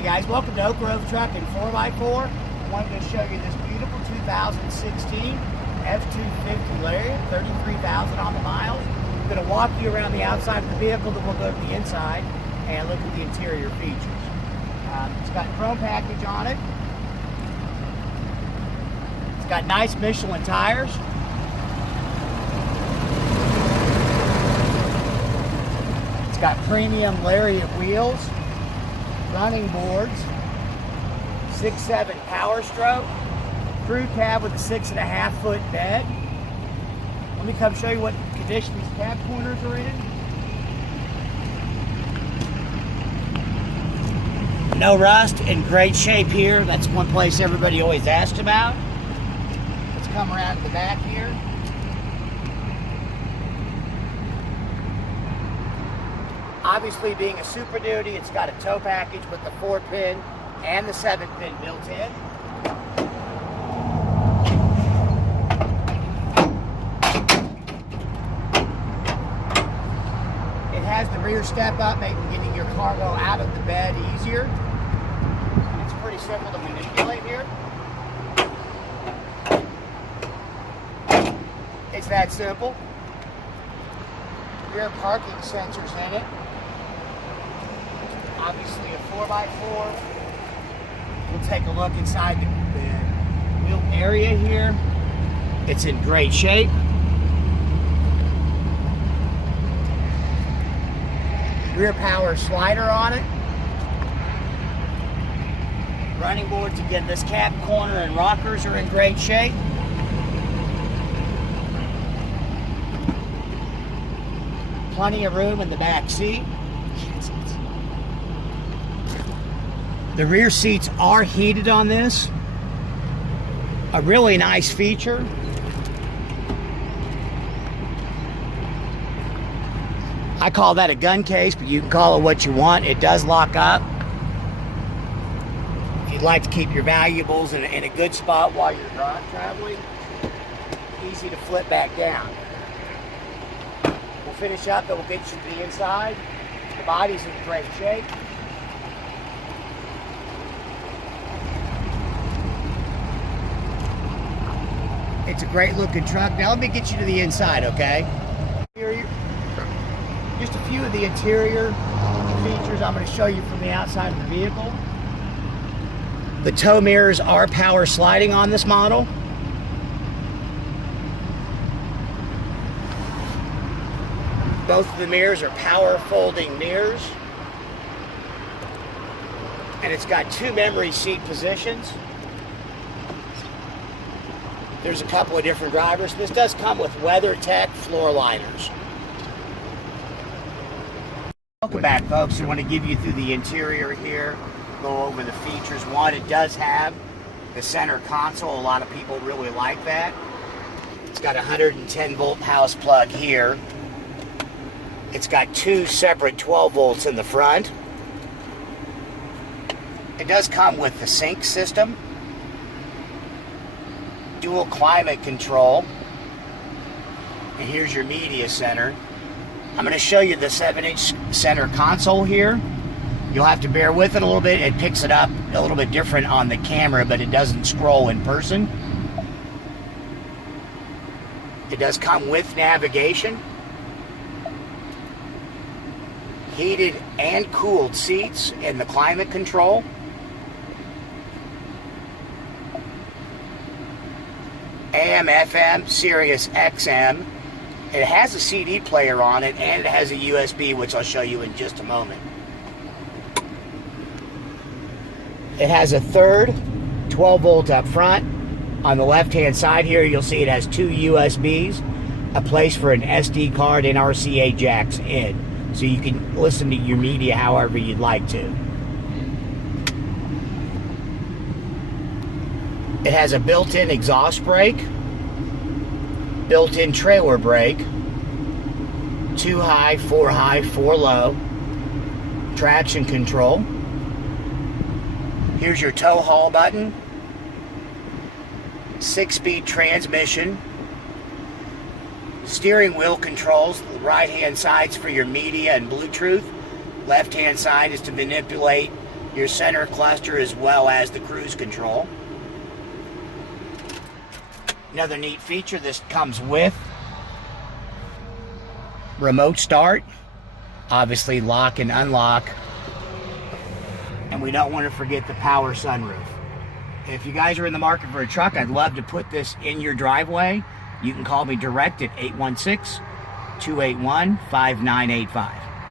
Hey guys, welcome to Oak Grove Truck and 4x4. Wanted to show you this beautiful 2016 F-250 Lariat, 33,000 on the miles. I'm going to walk you around the outside of the vehicle, then we'll go to the inside and look at the interior features. It's got chrome package on it. It's got nice Michelin tires. It's got premium Lariat wheels, running boards, 6.7 power stroke, crew cab with a 6.5 foot bed. Let me come show you what condition these cab corners are in. No rust, in great shape here. That's one place everybody always asks about. Let's come around to the back here. Obviously, being a Super Duty, it's got a tow package with the 4-pin and the 7-pin built in. It has the rear step up, making getting your cargo out of the bed easier. It's pretty simple to manipulate here. It's that simple. Rear parking sensors in it. Obviously a 4x4. We'll take a look inside the wheel area here. It's in great shape. Rear power slider on it. Running boards, again, this cab corner and rockers are in great shape. Plenty of room in the back seat. The rear seats are heated on this. A really nice feature. I call that a gun case, but you can call it what you want. It does lock up. If you'd like to keep your valuables in a good spot while you're traveling, easy to flip back down. We'll finish up, but we'll get you to the inside. The body's in great shape. It's a great looking truck. Now let me get you to the inside, okay? Just a few of the interior features I'm going to show you from the outside of the vehicle. The tow mirrors are power sliding on this model. Both of the mirrors are power folding mirrors. And it's got 2 memory seat positions. There's a couple of different drivers. This does come with WeatherTech floor liners. Welcome back, folks. I want to give you through the interior here, go over the features. One, it does have the center console. A lot of people really like that. It's got a 110 volt house plug here. It's got 2 separate 12 volts in the front. It does come with the sync system, dual climate control, and here's your media center. I'm going to show you the 7-inch center console here. You'll have to bear with it a little bit. It picks it up a little bit different on the camera, but it doesn't scroll in person. It does come with navigation, heated and cooled seats, and the climate control. AM, FM, Sirius XM. It has a CD player on it, and it has a USB, which I'll show you in just a moment. It has a third 12 volt up front. On the left hand side here, you'll see it has 2 USBs, a place for an SD card, and RCA jacks in, so you can listen to your media however you'd like to. It has a built-in exhaust brake, built-in trailer brake, 2 high, 4 low, traction control. Here's your tow haul button, 6-speed transmission, steering wheel controls. The right hand side's for your media and Bluetooth. Left hand side is to manipulate your center cluster as well as the cruise control. Another neat feature, this comes with remote start, obviously lock and unlock, and we don't want to forget the power sunroof. If you guys are in the market for a truck, I'd love to put this in your driveway. You can call me direct at 816-281-5985.